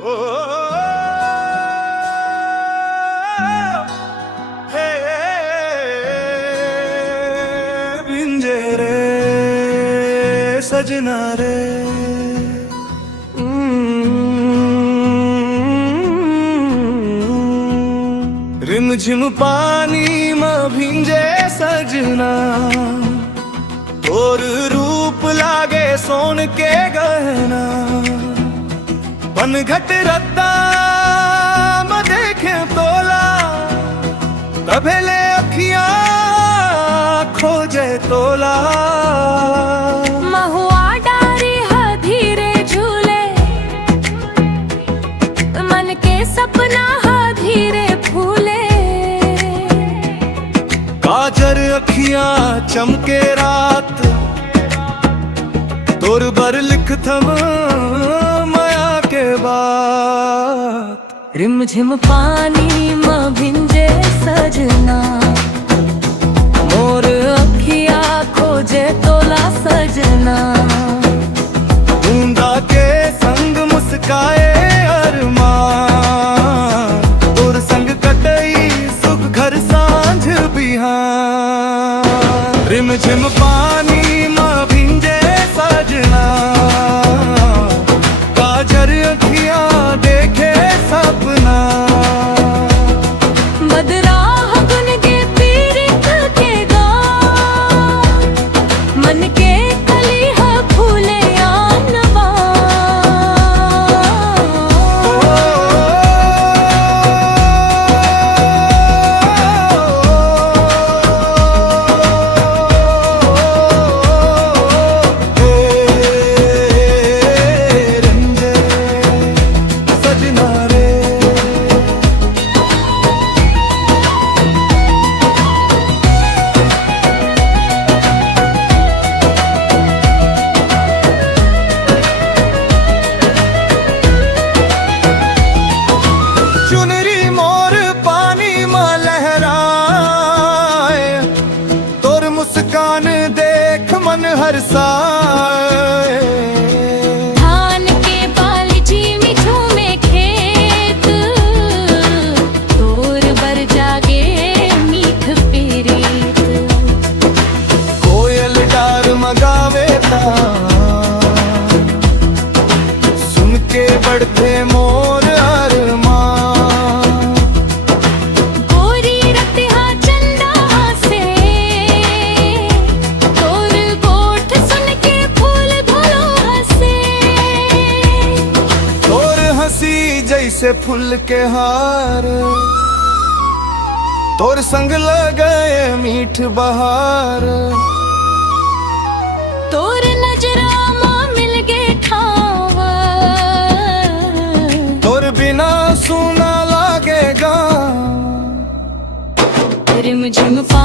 ओ हे भिंजे रे सजना रे रिमझिम पानी में भिंजे सजना और रूप लागे सोन के गहना पनघट रद्दा में देखे तोला कभेले अखियां खोजे तोला महुआ डारी हा धीरे झूले मन के सपना हा धीरे फूले काजर अखियां चमके रात तोर बर लिख थम माया के बात रिमझिम पानी में भिंजे सजना मोर अखिया खोजे तोला सजना बूंदा के संग मुस्काए अरमान तोर संग कटई सुख घर सांझ बिहान रिमझिम पानी में भिंजे सजना काजर अखियां देखे सपना बदराह गुन के पीरित के गा मन के कली हा फूले आनवा चुनरी मोर पानी में लहराए तोर मुस्कान देख मन हरसाए धान के बाल जी मिठू में खेत तोर बर जागे मीठ पीरीत कोयल डार मगावे ता सुन के बढ़ते मोर अरमान गोरी रतिहा चंदा से तोर गोठ सुन के फूल धुलो हसे तोर हंसी जैसे फूल के हार तोर संग लगे मीठ बहार तोर नजरा मां मिल गे ठावा तोर बिना सुना लागेगा रिमझिम पा